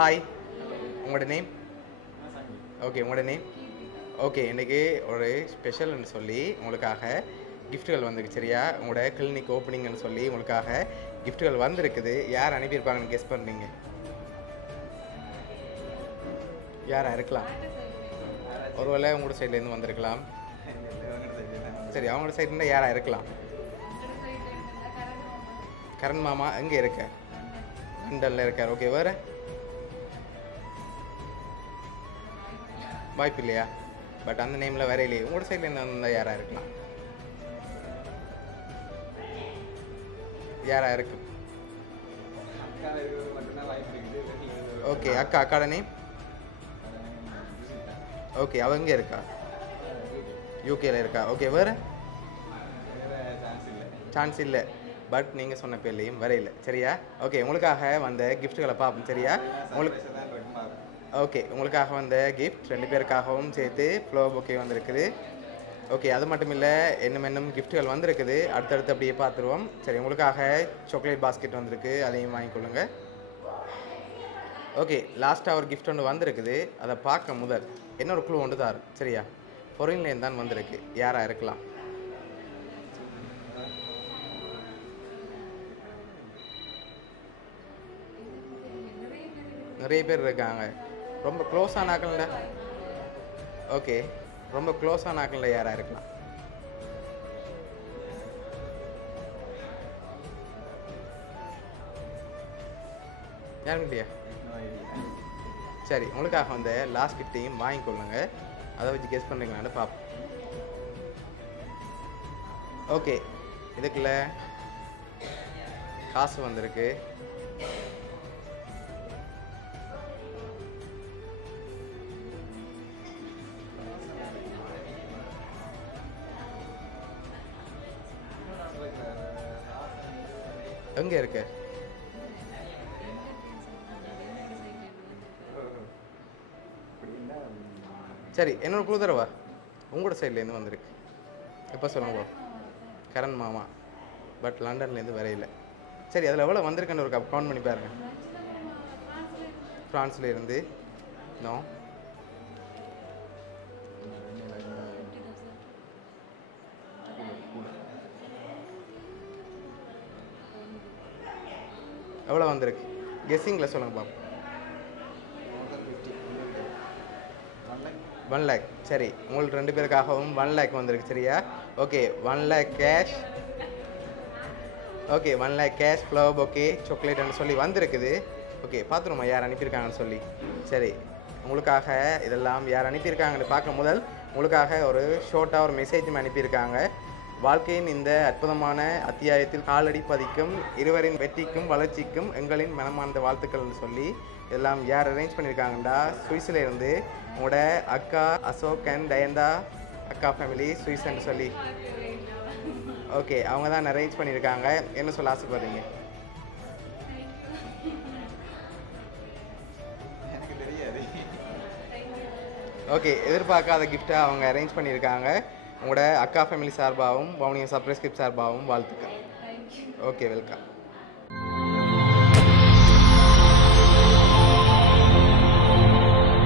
Hi, உங்களோட name? Okay, உங்களோட name? Okay, இன்றைக்கி ஒரு ஸ்பெஷல்னு சொல்லி உங்களுக்காக கிஃப்ட்டுகள் வந்திருக்கு. சரியா? உங்களோட கிளினிக் ஓப்பனிங்னு சொல்லி உங்களுக்காக கிஃப்ட்டுகள் வந்திருக்குது. யார் அனுப்பியிருப்பாங்கன்னு கெஸ் பண்ணுறீங்க? யாரா இருக்கலாம்? ஒருவேளை உங்களோட சைட்லேருந்து வந்திருக்கலாம். சரி, அவங்களோட சைட்லேருந்து யாராக இருக்கலாம்? கரண் மாமா எங்கே இருக்க? லண்டனில் இருக்கார். ஓகே, வேறு வாய்ப்பு இல்லையா? பட் அந்த நேமில் வேற இல்லையே. உங்களோட சைட்லேருந்து வந்தால் யாராக இருக்கலாம்? யாராக இருக்கு? Okay, அக்காட name? ஓகே, அவ எங்கே இருக்கா? யூகேல இருக்கா. ஓகே, வேறு சான்ஸ் இல்லை. பட் நீங்கள் சொன்ன பேர்லேயும் வர இல்லை. சரியா? ஓகே, உங்களுக்காக வந்த கிஃப்ட்டுகளை பார்ப்போம். சரியா? ஓகே, உங்களுக்காக வந்த கிஃப்ட் 2 பேருக்காகவும் சேர்த்து ஃப்ளவர் பொக்கே வந்திருக்குது. ஓகே, அது மட்டும் இல்லை, இன்னும் கிஃப்ட்டுகள் வந்திருக்குது. அடுத்தடுத்து அப்படியே பார்த்துருவோம். சரி, உங்களுக்காக சாக்லேட் பாஸ்கெட் வந்திருக்கு, அதையும் வாங்கிக்கொள்ளுங்க. ஓகே, லாஸ்ட்டாக ஒரு கிஃப்ட் ஒன்று வந்திருக்குது. அதை பார்க்க முதல் இன்னொரு க்ளூ ஒன்று தான். சரியா? ஃபாரின்லேருந்து தான் வந்திருக்கு. யாராக இருக்கலாம்? நிறைய பேர் இருக்காங்க. ரொம்ப க்ளோஸான ஆக்கள்ல. ஓகே, ரொம்ப க்ளோஸான ஆக்கள்ல யாராக இருக்கலாம்? யாரும் இல்லையா? சரி, உங்களுக்காக வந்து லாஸ்ட் கிஃப்டையும் வாங்கிக்கொள்ளுங்க. அதை வச்சு கெஸ் பண்ணுறீங்களான்னு பார்ப்போம். ஓகே, இதுக்குள்ள காசு வந்திருக்கு. எங்கே இருக்கு? சரி, என்னோட குழு தரவா? உங்களோட சைட்லேருந்து வந்திருக்கு. எப்போ சொல்லுங்க? கரண் மாமா. பட் லண்டன்லேருந்து வர இல்லை. சரி, அதில் எவ்வளோ வந்திருக்குன்னு ஒரு கவுண்ட் பண்ணி பாருங்க. ஃப்ரான்ஸ்லேருந்து நோ. எவ்வளோ வந்திருக்கு? கெஸ்ஸிங்கில் சொல்லுங்கள் பாப்போம். 1 லேக். சரி, உங்களுக்கு 2 பேருக்காகவும் 1 லேக் வந்திருக்கு. சரியா? Okay, 1 lakh cash. Okay, 1 lakh cash, flower bouquet, சாக்லேட்னு சொல்லி வந்திருக்குது. ஓகே, பார்த்துருமா யார் அனுப்பியிருக்காங்கன்னு சொல்லி. சரி, உங்களுக்காக இதெல்லாம் யார் அனுப்பியிருக்காங்கன்னு பார்க்க முதல் உங்களுக்காக ஒரு ஷார்ட்டாக ஒரு மெசேஜும் அனுப்பியிருக்காங்க. வாழ்க்கையின் இந்த அற்புதமான அத்தியாயத்தில் காலடி பதிக்கும் இருவரின் வெற்றிக்கும் வளர்ச்சிக்கும் எங்களின் மனமார்ந்த வாழ்த்துக்கள்னு சொல்லி இதெல்லாம் யார் அரேஞ்ச் பண்ணியிருக்காங்கண்டா, சுவிஸில் இருந்து உங்களோட அக்கா அசோக் அண்ட் டயந்தா அக்கா ஃபேமிலி சுவிஸ்ன்னு சொல்லி. ஓகே, அவங்க தான் அரேஞ்ச் பண்ணியிருக்காங்க. என்ன சொல்ல ஆசைப்படுறீங்க? ஓகே, எதிர்பார்க்காத கிஃப்ட்டை அவங்க அரேஞ்ச் பண்ணியிருக்காங்க. உங்களோட அக்கா ஃபேமிலி சார்பாகவும் வவுனியா சர்ப்ரைஸ் கிஃப்ட் சார்பாகவும் வாழ்த்துக்கள். Okay, welcome.